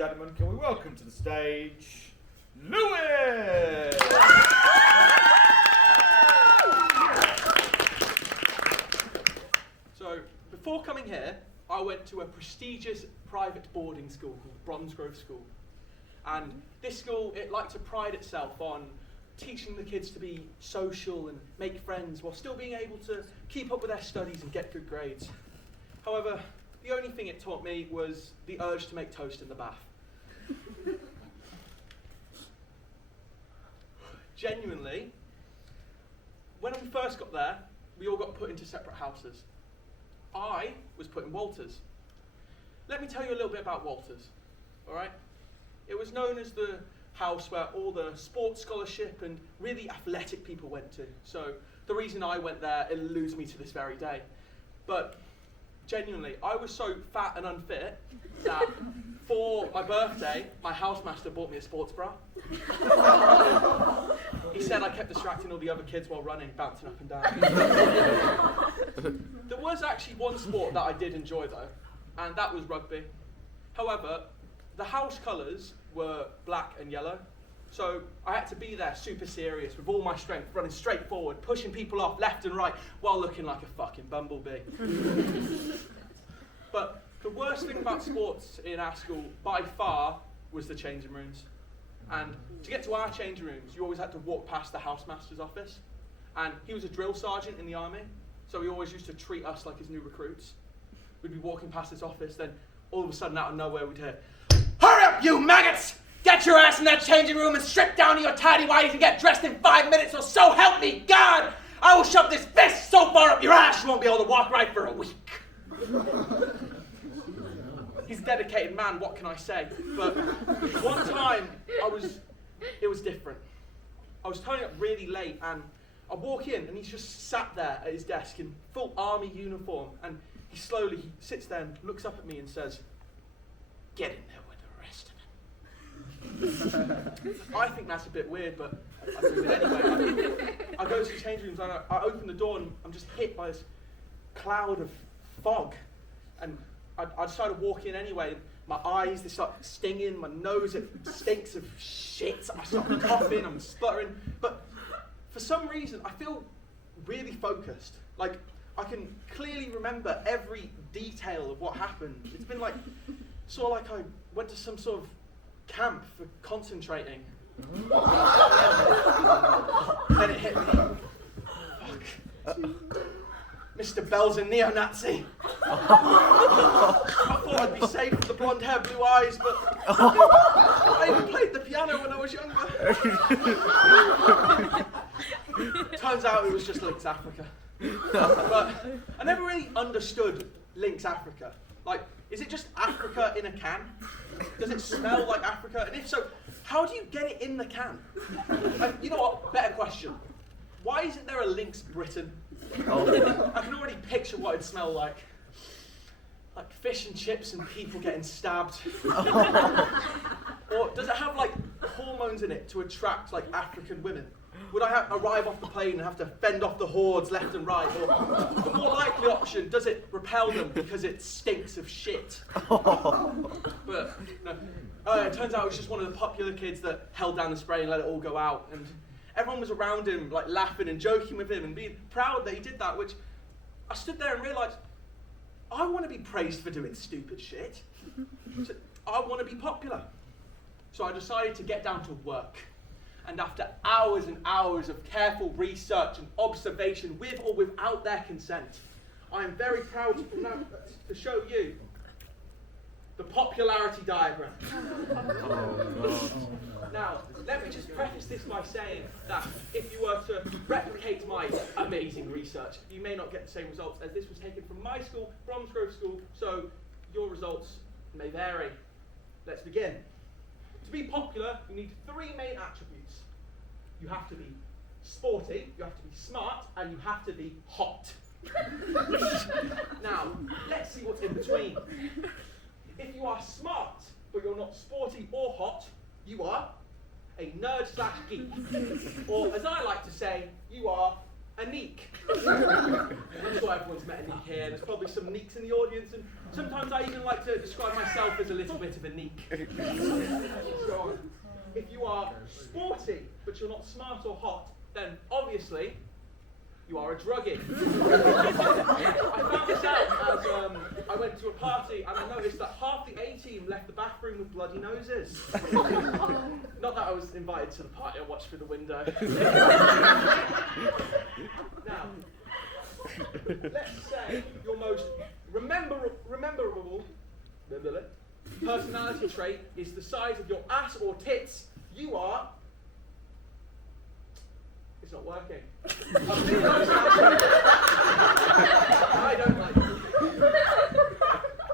gentlemen, can we welcome to the stage, Lewis! So, before coming here, I went to a prestigious private boarding school called Bromsgrove School. And this school, it liked to pride itself on teaching the kids to be social and make friends while still being able to keep up with their studies and get good grades. However, the only thing it taught me was the urge to make toast in the bath. Genuinely, when we first got there, we all got put into separate houses. I was put in Walters. Let me tell you a little bit about Walters, all right? It was known as the house where all the sports scholarship and really athletic people went to. So the reason I went there eludes me to this very day. But genuinely, I was so fat and unfit that for my birthday, my housemaster bought me a sports bra. He said I kept distracting all the other kids while running, bouncing up and down. There was actually one sport that I did enjoy though, and that was rugby. However, the house colours were black and yellow, so I had to be there super serious with all my strength, running straight forward, pushing people off left and right while looking like a fucking bumblebee. But the worst thing about sports in our school, by far, was the changing rooms. And to get to our changing rooms, you always had to walk past the housemaster's office. And he was a drill sergeant in the army, so he always used to treat us like his new recruits. We'd be walking past his office, then all of a sudden, out of nowhere, we'd hear, "Hurry up, you maggots! Get your ass in that changing room and strip down to your tidy whities and get dressed in 5 minutes, or so help me God! I will shove this fist so far up your ass you won't be able to walk right for a week." He's a dedicated man, what can I say? But one time, it was different. I was turning up really late, and I walk in, and he's just sat there at his desk in full army uniform, and he sits there and looks up at me and says, "Get in there with the rest of them." I think that's a bit weird, but I do it anyway. I go to the change rooms, and I open the door, and I'm just hit by this cloud of fog, and I decided to walk in anyway. My eyes, they start stinging, my nose, it stinks of shit. I start coughing, I'm spluttering. But for some reason, I feel really focused. Like, I can clearly remember every detail of what happened. It's been like, sort of like I went to some sort of camp for concentrating. Then it hit me. Fuck. Mr. Bell's a neo-Nazi. I thought I'd be safe with the blonde hair, blue eyes, but I even played the piano when I was younger. Turns out it was just Lynx Africa. But I never really understood Lynx Africa. Like, is it just Africa in a can? Does it smell like Africa? And if so, how do you get it in the can? And you know what? Better question. Why isn't there a Lynx Britain? I can already picture what it'd smell like. Like fish and chips and people getting stabbed. Or does it have like hormones in it to attract like African women? Would I arrive off the plane and have to fend off the hordes left and right? Or the more likely option, does it repel them because it stinks of shit? But no. It turns out it was just one of the popular kids that held down the spray and let it all go out. And everyone was around him, like laughing and joking with him and being proud that he did that, which I stood there and realised, I want to be praised for doing stupid shit. So I want to be popular. So I decided to get down to work. And after hours and hours of careful research and observation, with or without their consent, I am very proud to show you the popularity diagram. Now, let me just preface this by saying that if you were to replicate my amazing research, you may not get the same results, as this was taken from my school, Bromsgrove School, so your results may vary. Let's begin. To be popular, you need 3 main attributes. You have to be sporty, you have to be smart, and you have to be hot. Now, let's see what's in between. If you are smart, but you're not sporty or hot, you are a nerd/geek. Or, as I like to say, you are Anik. I'm sure everyone's met Anik here. There's probably some Neeks in the audience, and sometimes I even like to describe myself as a little bit of a Neek. So, if you are sporty, but you're not smart or hot, then obviously you are a druggie. I found this out as I went to a party and I noticed that half the A team left the bathroom with bloody noses. Not that I was invited to the party, I watched through the window. Now, let's say your most rememberable personality trait is the size of your ass or tits. You are... It's not working. I don't like it.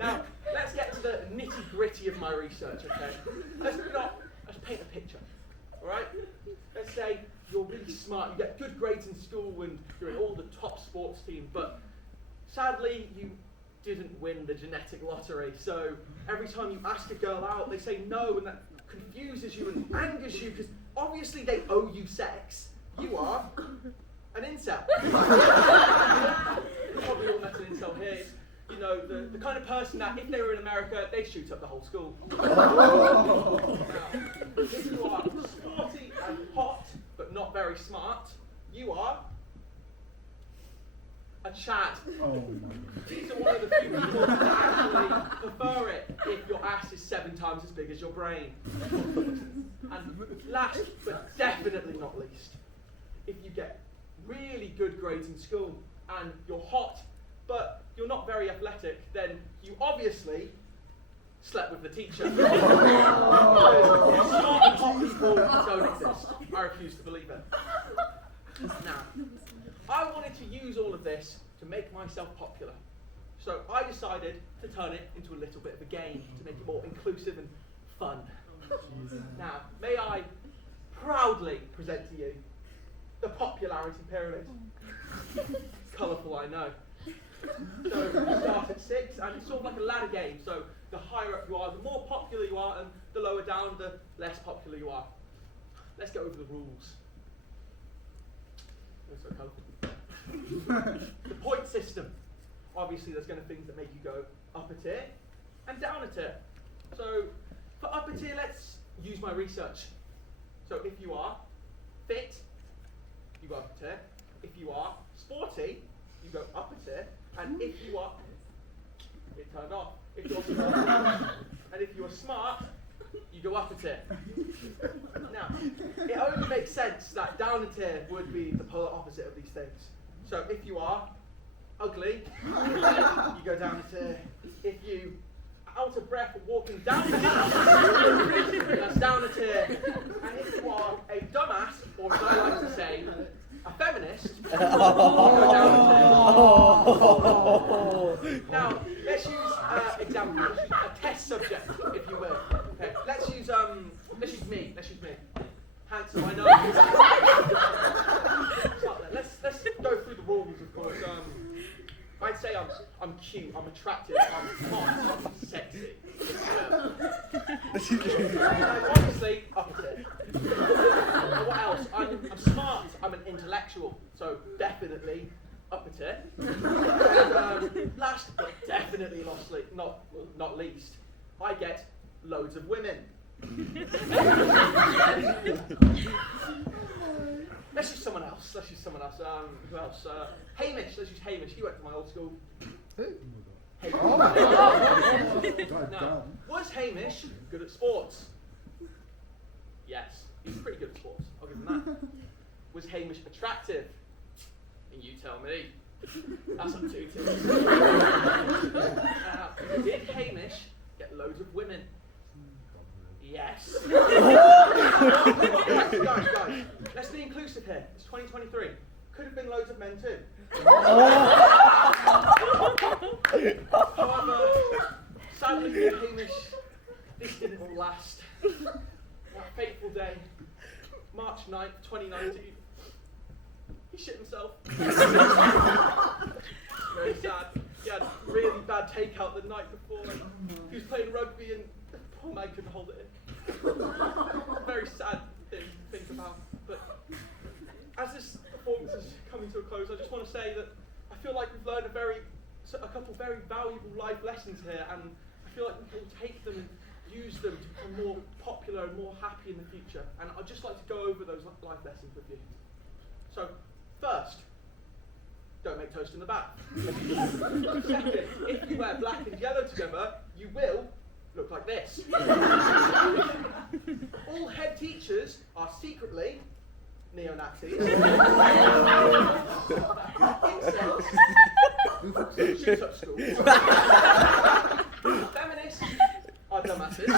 Now, let's get to the nitty-gritty of my research, okay? Let's paint a picture, alright? Let's say you're really smart, you get good grades in school and you're in all the top sports teams, but sadly you didn't win the genetic lottery, so every time you ask a girl out, they say no, and that confuses you and angers you, because obviously they owe you sex. You are an incel. You probably all met an incel here. It's, you know, the kind of person that if they were in America, they'd shoot up the whole school. Now, if you are sporty and hot, but not very smart, you are a Chad. These are one of the few people that actually prefer it if your ass is 7 times as big as your brain. And last, but definitely not least, if you get really good grades in school and you're hot, but you're not very athletic, then you obviously slept with the teacher. Smart and hot people don't exist. I refuse to believe it. Now, I wanted to use all of this to make myself popular. So I decided to turn it into a little bit of a game to make it more inclusive and fun. Now, may I proudly present to you the popularity pyramid. Colourful, I know. So you start at 6, and it's sort of like a ladder game. So the higher up you are, the more popular you are, and the lower down, the less popular you are. Let's go over the rules. So colourful. The point system. Obviously, there's going to be things that make you go up a tier and down a tier. So for upper tier, let's use my research. So if you are fit, you go up a tier. If you are sporty, you go up a tier. And if you are, it turned off. If you're smart, and if you're smart, you go up a tier. Now, it only makes sense that down a tier would be the polar opposite of these things. So if you are ugly, you go down a tier. If you are out of breath walking down a tier, that's down a tier. And if you are a dumbass, or as I like to say, a feminist, you go down a tier. Now, let's use examples, a test subject, if you will. Okay, let's use me. Handsome, I know. Let's go through the rules, of course. I'd say I'm cute, I'm attractive, I'm hot, I'm sexy. Obviously, opposite. What else? I'm smart, I'm an intellectual, so definitely upper tier. And, last but definitely not least, I get loads of women. Let's use someone else. Who else? Hamish. Let's use Hamish. He went to my old school. Hamish. Now, was Hamish good at sports? Yes, he's pretty good at sports. I'll give him that. Was Hamish attractive? And you tell me. That's up to you. Did Hamish get loads of women? Yes. Guys, let's be inclusive here. It's 2023. Could have been loads of men too. However, sadly for Hamish, this didn't all last. That fateful day, March 9th, 2019, he shit himself. Very sad. He had really bad takeout the night before. He was playing rugby and poor man couldn't hold it in. Very sad thing to think about. But as this performance is coming to a close, I just want to say that I feel like we've learned a couple very valuable life lessons here, and I feel like we can take them and use them to become more popular and more happy in the future. And I'd just like to go over those life lessons with you. So, first, don't make toast in the bath. Second, if you wear black and yellow together, you will look like this. All head teachers are secretly neo-Nazis. Incels. Shoots up schools. Feminists are dumbasses.